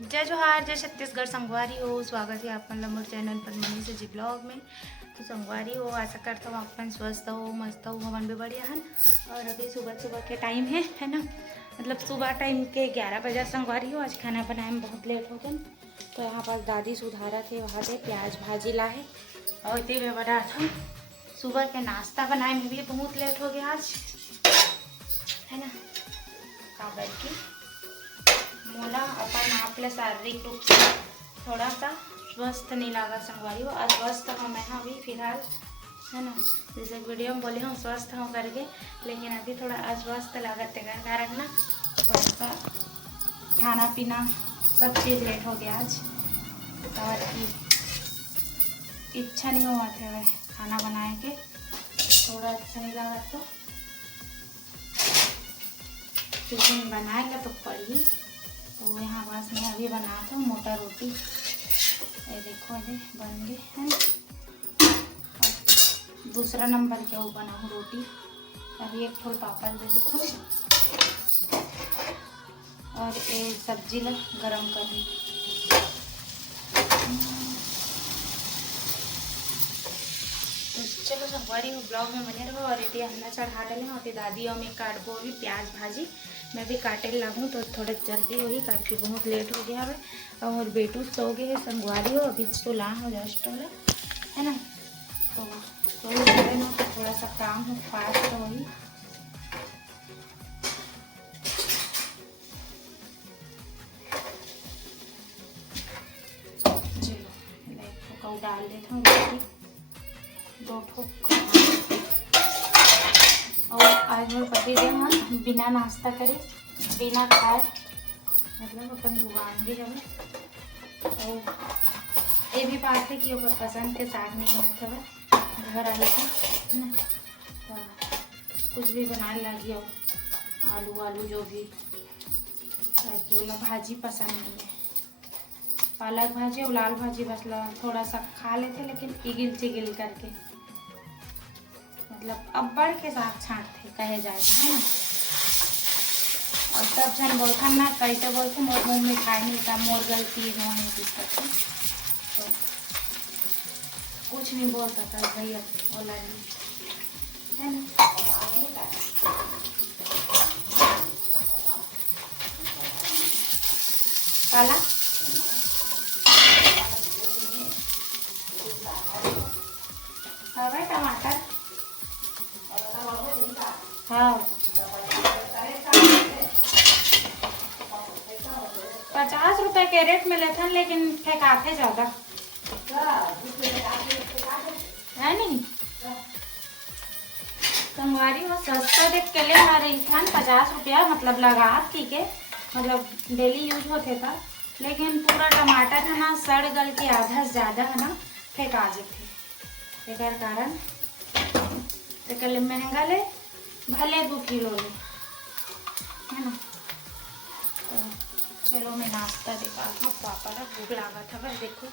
जय जोहार, जय छत्तीसगढ़। संगवारी हो, स्वागत है आप मतलब मोर चैनल पर मनी से जी ब्लॉग में। तो संगवारी हो, आशा करता हूँ आप स्वस्थ हो, मस्त हो, हमन भी बढ़िया हैं। और अभी सुबह सुबह के टाइम है ना, मतलब सुबह टाइम के 11 बजे। संगवारी हो, आज खाना बनाए में बहुत लेट हो गए। तो यहाँ पर दादी सुधारा थे, वहाँ से प्याज भाजी ला है और इतने में बना था। सुबह के नाश्ता बनाए में भी बहुत लेट हो गया आज, है ना। काबर की मोला अपन आपले शारीरिक रूप से थोड़ा सा स्वस्थ नहीं लगा संगवारी हो। अस्वस्थ हूँ मैं अभी फिलहाल, है ना। जैसे वीडियो में बोली हूँ स्वस्थ हूँ करके, लेकिन अभी थोड़ा अस्वस्थ लागत है कारण ना थोड़ा सा खाना पीना सब चीज़ लेट हो गया आज। और इच्छा नहीं हुआ थे खाना बनाए के, थोड़ा अच्छा नहीं लगा। तो टिफिन बनाएगा तो पड़ी। तो यहाँ पास मैं अभी बनाता हूँ मोटा रोटी। ये देखो ये बन गए हैं। और दूसरा नंबर के वो बना हूँ रोटी। अभी एक थोड़ा पापड़ दे देता हूँ और ये सब्जी ला गरम करनी। तो चलो संगवारी हो, ब्लॉग में बने रहो। और ये अन्ना चढ़ा डाले और दादी और मैं काट वो भी प्याज भाजी मैं भी काटे लागूँ। तो थोड़े जल्दी वही करके बहुत लेट हो गया है। और बेटू सो गए है संगवारी हो, अभी सुला हो जस्ट वाला, है ना। तो वही ना, तो थोड़ा सा काम हो फास्ट वही। चलो डाल देता हूँ दो ठोक। और आज मेरे पति देव हम बिना नाश्ता करे बिना खाए मतलब अपन दुकान भी जाए। और ये भी बात है कि ओकर पसंद के साग नहीं बनते हुए घर आए थे ना, तो कुछ भी बनाने लगी हो आलू आलू जो भी, ताकि वो भाजी पसंद नहीं है। पालक भाजी और लाल भाजी बस थोड़ा सा खा लेते, लेकिन इगिल चिगिल करके मतलब अब बढ़ के साग छाँटते कहे जाए, है ना। और तब जन बोलता ना कैसे बोलते मोर मुँह में खाए नहीं था, मोर गलती हुआ नहीं दिक्कत। तो कुछ नहीं बोल सकता भैया बोला नहीं, है ना। काला हाँ भाई टमाटर हाँ 50 रुपए के रेट में लेते हैं, लेकिन फेंकाते ज़्यादा है नहीं। संगवारी वो सस्ता देख के ले आ रही था 50 रुपया, मतलब लगा ठीक है, मतलब डेली यूज होते था। लेकिन पूरा टमाटर है ना सड़ गल के आधा से ज़्यादा है ना फेंका देते। एक कारण तो कल महंगा ले भले 2 किलो ले, है ना। तो चलो मैं नाश्ता देखा हूँ, पापा का भूख लगा था बस। देखो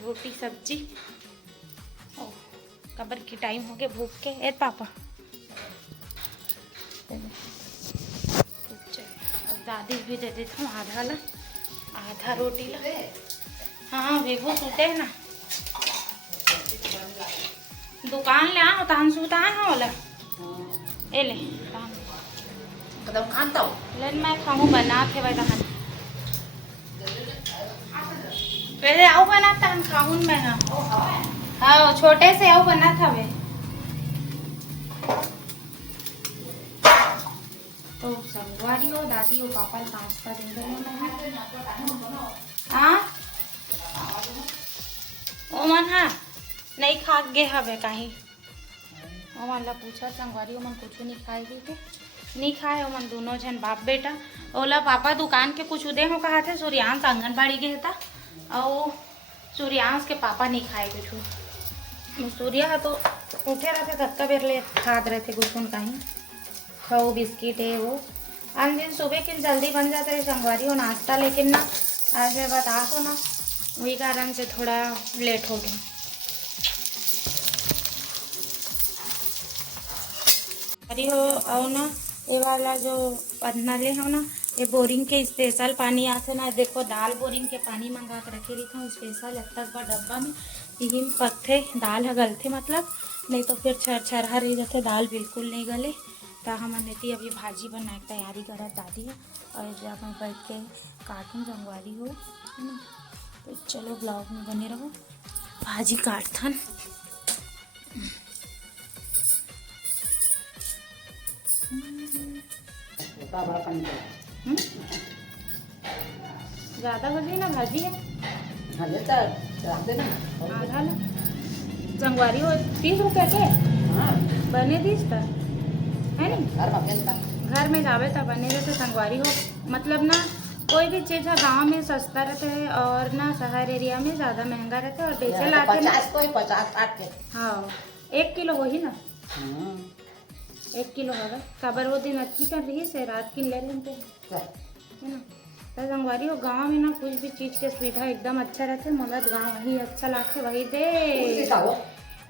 रोटी सब्जी। ओ कबर की टाइम हो गया भूख के। ए पापा दादी भी दे देता हूँ आधा ला, आधा रोटी ला। हाँ बेबू सूते है ना, दुकान ले आओ तान सूता है होला ए ले कदम खाता हूँ लेन मैं खाऊं बना थे भाई तहन पहले आओ बना तहन खाऊं मैं। हाँ छोटे से आओ बना था वे। तो संगवारी हो दादी हो पापा नाश्ता दे रहे हाँ ओ मन हाँ नहीं खा गे हवे कहीं। ओ मन ला पूछा संगवारी, ओ मन कुछ नहीं खाएगी के नहीं खाए। ओ मन दोनों जन बाप बेटा ओला पापा दुकान के कुछ उदे हो कहा थे। सूर्यांश आंगनबाड़ी गए था और सूर्यांश के पापा नहीं खाए कुछ। सूर्या तो उठे रहते धक्का बेर ले खाद रहे थे कुछ कहीं खाओ बिस्किट है वो। आज दिन सुबह के जल्दी बन जाता है संगवारी हो नाश्ता, लेकिन ना आज मैं बता हो ना वही कारण से थोड़ा लेट हो गया। अरे हो और ना ये वाला जो पन्ना ले हो ना ये बोरिंग के स्पेशल पानी आते ना, देखो दाल बोरिंग के पानी मंगा के रखे रही था स्पेशल अब तक बा डब्बा में। यही पकते दाल है गलते मतलब, नहीं तो फिर छरछरा रह जाते, दाल बिल्कुल नहीं गले। तो हम अभी भाजी बनाए की तैयारी करत दादी है, और जब मैं बैठ के काटूँ संगवारी हो, है ना। तो चलो ब्लॉग में बने रहो, भाजी काटथन। ज़्यादा बजी ना भाजी है, आधा ला संगवारी हो 30 रुपये के बने 30 तक है नहीं। घर में जावे तब बने रहते संगवारी हो, मतलब ना कोई भी चीज़ है गांव में सस्ता रहता है और ना शहर एरिया में ज़्यादा महंगा रहता है। और बेचे लाते ना 50 के। हाँ 1 किलो वही ना 1 किलो होगा। खबर वो दिन अच्छी कर रही है, रात की ले लेते है ना। तो संगवारी हो गाँव में ना कुछ भी चीज़ के सुविधा एकदम अच्छा रहते, मगर गाँव वही अच्छा लगते। वही दे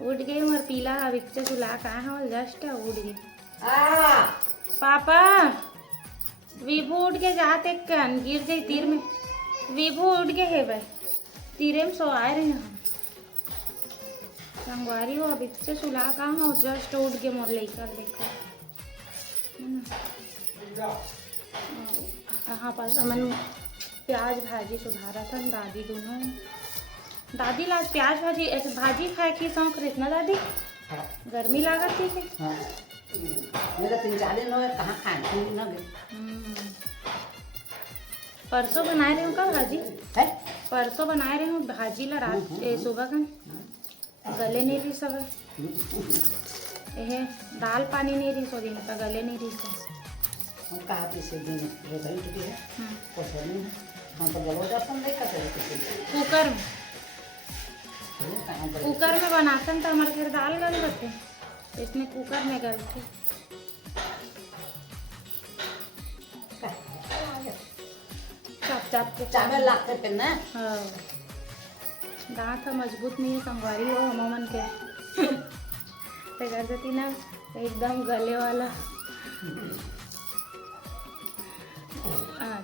उठ गए मोर पीला बिच्चे सुला कहा है जस्ट उठ गई। पापा विभू उठ के जाते कन गिर जाई तीर में। विभू उठ के है भाई तीरे में सो आए रहे हम संगवारी हो बिच्चे सुला कहा हो जस्ट उठ के मोर लेकर देखो यहाँ पर हमन प्याज भाजी सुधारा था दादी दोनों। दादी ला प्याज भाजी भाजी खाए की शौक रहती ना दादी, गर्मी लागत थी के मेरा 3-4 दिन हो गए कहाँ खाए ना गए। परसों बनाए रहे हूँ का भाजी है परसों बनाए रहे हूँ भाजी ला रात सुबह का गले नहीं रही सब दाल पानी नहीं रही सो दिन का गले नहीं रही सब हम कहा से दिन रोजाई की है पसंद नहीं हम तो गलो दर्शन नहीं करते कुकर में बनाते तो हमारे घर दाल गल करते इसमें कुकर में गलते चप चावल लाते थे ना। हाँ दांत मजबूत नहीं है संगवारी हो हमन के तो कर देती ना एकदम गले वाला।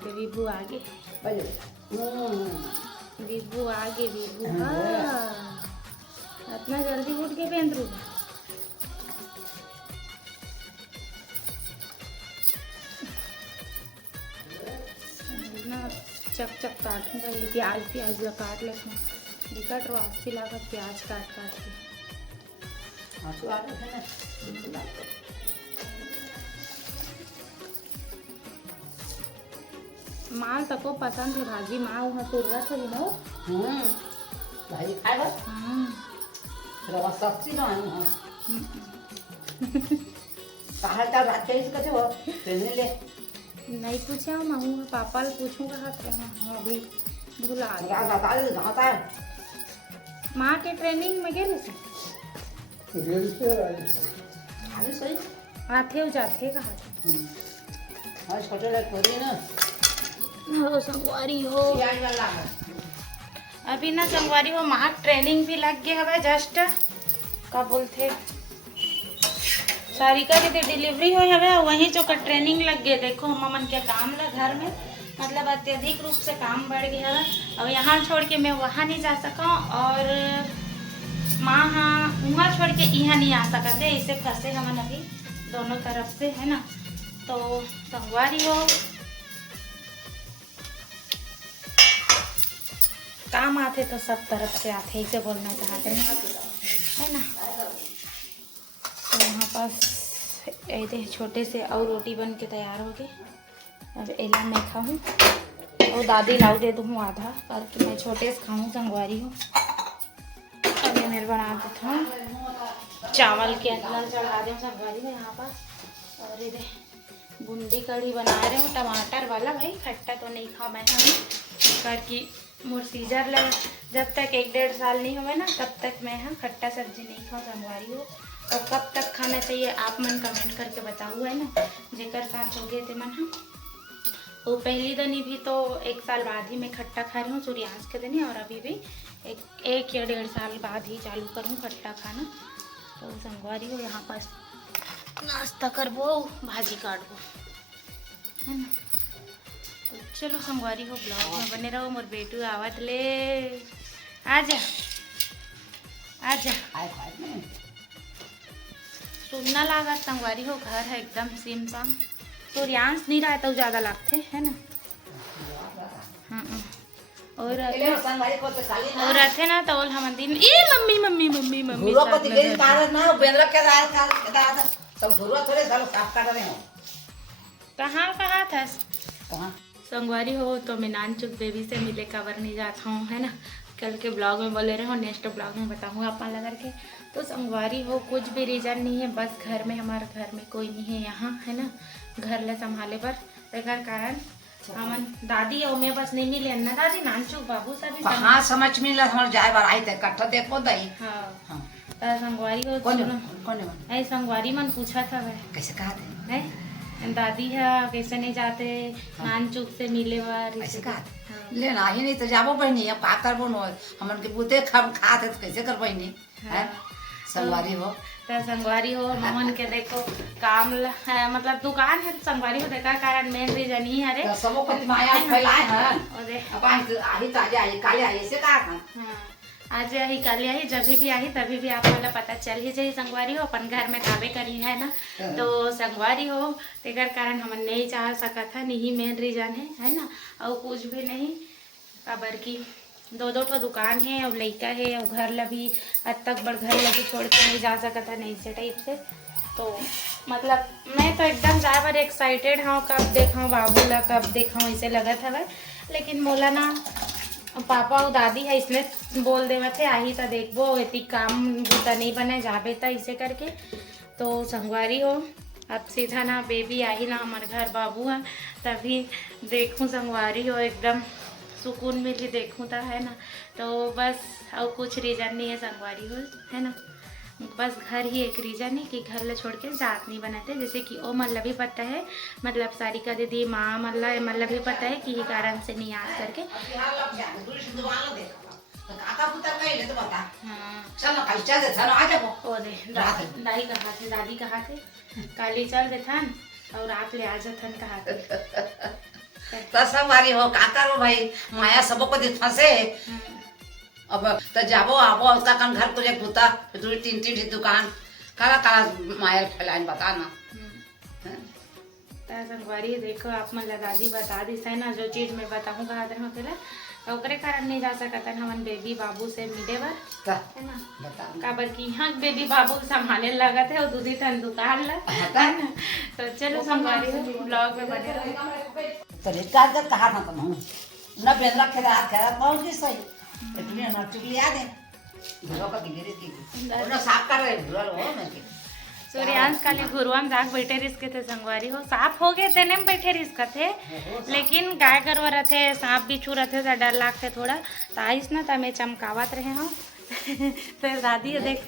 तो विभू आगे विभू आगे विभू इतना जल्दी उठ के पहन रू ना चक चक काटूँ पहले प्याज काट लेते हैं दिक्कत रो अस्सी लागत प्याज काट के माल तको पसंद है भाजी माँ वहाँ तुर्रा थोड़ी ना भाई खाए बस रवा सब्जी ना कहाँ का रात के इसका थे वो ट्रेनिंग ले नहीं पूछा माँ पापा ले पूछूंगा हाँ अभी भूला माँ के ट्रेनिंग में गए सही आते हो जाते कहा आज छोटे लाइक हो रही है ना हो संगवारी हो अभी ना संगवारी हो माँ ट्रेनिंग भी लग गया है जस्ट का बोलते सारिका की डिलीवरी हो है वहीं जो का ट्रेनिंग लग गए। देखो ममन के काम ला घर में मतलब अत्यधिक रूप से काम बढ़ गया है। अब यहाँ छोड़ के मैं वहाँ नहीं जा सका और माँ वहाँ छोड़ के यहाँ नहीं आ सकते इसे फंसे हमन अभी दोनों तरफ से है ना। तो संगवारी हो काम आते तो सब तरफ से आते इसे बोलना चाहते हैं है ना। तो यहाँ पास ऐसे छोटे से और रोटी बन के तैयार हो गए। अब एला मैं खाऊँ और दादी लाऊ दे दूँ आधा करके मैं छोटे से खाऊँ संगवारी हो। अभी मेरे बना देता हूँ चावल के अंदर चढ़ा दूँ संगवारी हो यहाँ पास। और ये बूंदी कढ़ी बना रहे हूँ टमाटर वाला, भाई खट्टा तो नहीं खाओ मैं करके मोर सीजर लगे जब तक 1-1.5 साल नहीं हुए ना तब तक मैं खट्टा सब्जी नहीं खाऊँ संगवारी हो। और कब तक खाना चाहिए आप मन कमेंट करके बताओ है ना जेकर साथ हो गए थे मन वो पहली दिन भी तो 1 साल बाद ही मैं खट्टा खा रही हूँ सूर्यास्त के दिन और अभी भी एक या 1.5 साल बाद ही चालू करूँ खट्टा खाना। तो संगवारी हो यहाँ पास नाश्ता करबो भाजी काटबो है ना। चलो संगवारी हो ब्लॉग में बने रहो। मोर बेटू आवत ले, आजा आजा। आए खाए नहीं सुनना लागत संगवारी हो, घर है एकदम सीम साम। सूर्यांश नहीं रहा तो ज़्यादा लगते है ना। और इले संगवारी को तो काली ना और रहते ना तो हम दिन ए मम्मी मम्मी मम्मी मम्मी घुरो को साथ में दिखे रहते। तार ना बेंद्र के दार सब घुरो थोड़े सालो साफ कर रहे हो। कहाँ था कहां संगवारी हो। तो मैं नानचुक बेबी से मिले कवर नहीं जाता हूँ है ना। कल के ब्लॉग में बोले रहे हो, नेक्स्ट ब्लॉग में बताऊँगा अपन लगा के। तो संगवारी हो कुछ भी रीज़न नहीं है, बस घर में हमारे घर में कोई नहीं है यहाँ है ना। घर ले संभाले पर एकर कारण हमन दादी और मैं बस नहीं मिले ना। दादी नानचुक बाबू सभी कहां समझ में ला हमर जाए बार आई थे इकट्ठा देखो दई। हाँ हां तो संगवारी हो कौन ऐ संगवारी मन पूछा था वह कैसे कहा थे है दादी है कैसे नहीं जाते नानचुक से मिले बार ऐसे कहा थे ले ना ही नहीं तो जाबो बहनी अब का करबो न हमन के बुते खाते तो कैसे कर बहनी है संगवारी हो। तो संगवारी हो ममन के देखो काम है मतलब दुकान है। संगवारी हो देखा कारण मेन रीजन ही है रे तो सबो को माया फैलाए हैं और देख अब आई ताजे आई काले आई ऐसे कहा था। हाँ आज आई कल आई जब भी आई तभी भी आप वाला पता चल ही जाए संगवारी हो अपन घर में काबे करी है ना। तो संगवारी हो तेकर कारण हम नहीं चाह सका था नहीं मेन रीजन है ना। और कुछ भी नहीं काबर की दो ठो दुकान है और लड़का है और घर ला भी आज तक बड़ घर लगे छोड़ के नहीं जा सका था नहीं से टाइप से। तो मतलब मैं तो एकदम जाए बार एक्साइटेड हूँ कब देखा बाबू ला कब देखा ऐसे लगा था भाई। लेकिन मोला ना पापा और दादी है इसने बोल देवे थे आई तो देखबो इतनी काम बूता नहीं बने जाबे तो इसे करके। तो संगवारी हो अब सीधा ना बेबी आई ना हमारे घर बाबू है तभी देखूँ संगवारी हो एकदम सुकून मिली देखूँ तो है ना। तो बस और कुछ रीज़न नहीं है संगवारी हो है ना। बस घर ही एक रीज़न है कि घर ले छोड़ के जात नहीं बनाते जैसे कि ओ मतलब भी पता है मतलब सारिका दीदी माँ मतलब भी पता है कि ही कारण से नहीं याद करके। हाँ ओ दे दादी कहा थे दादी कहा थे काली चल देथन और रात ले आ जाथन कहा थे। तो संगवारी हो का करो भाई माया सबो को दे फंसे अब तो जाबो आबो उसका कन घर को एक भूता फिर तीन दुकान काला काला माया फैलाइन बता ना। संगवारी देखो आप मन दादी बता दी है ना जो चीज मैं बताऊँ कहा होते तो ओकरे कारण नहीं जा सकता हमन बेबी बाबू से मिले बर है ना। काबर की यहाँ बेबी बाबू संभाले लगा थे और दूसरी तन दुकान ला तो चलो संगवारी ब्लॉग में बने रहो। तो रिकार्ड कर कहा था तुम न बेंद्रा खेला पहुंच गई सही इतने ना चुक लिया दे घरों का गिरी की और साफ कर रहे घुरा हो मैं के सूर्यांश काली गुरुआम जाग बैठे रिस्क थे संगवारी हो साफ हो गए थे नेम बैठे रिस्क थे। लेकिन गाय करवा रहे थे सांप बिच्छू रहे थे डर लागते थोड़ा तो आइस ना तो मैं चमकावत रहे हूँ तो दादी देख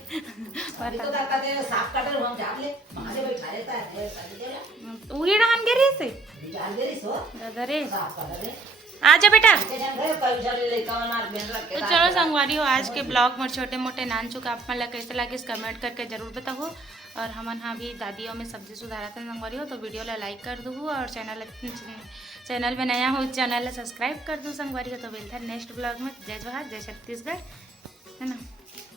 साफ कर हम जाग ले वहां से बैठा लेता है वही डान गिरी से जाग गिरी सो अरे साफ कर ले आजा बेटा। तो तो चलो संगवारी हो आज के ब्लॉग में छोटे मोटे नानचुक आप मन कैसे लगे कमेंट करके जरूर बताओ। और हमन हाँ भी दादियों में सब्जी सुधारा था संगवारी हो तो वीडियो ला लाइक कर दू और चैनल में नया हो चैनल सब्सक्राइब कर दू संगवारी हो। तो मिलता है नेक्स्ट ब्लॉग में। जय जोहार जय छत्तीसगढ़ है ना।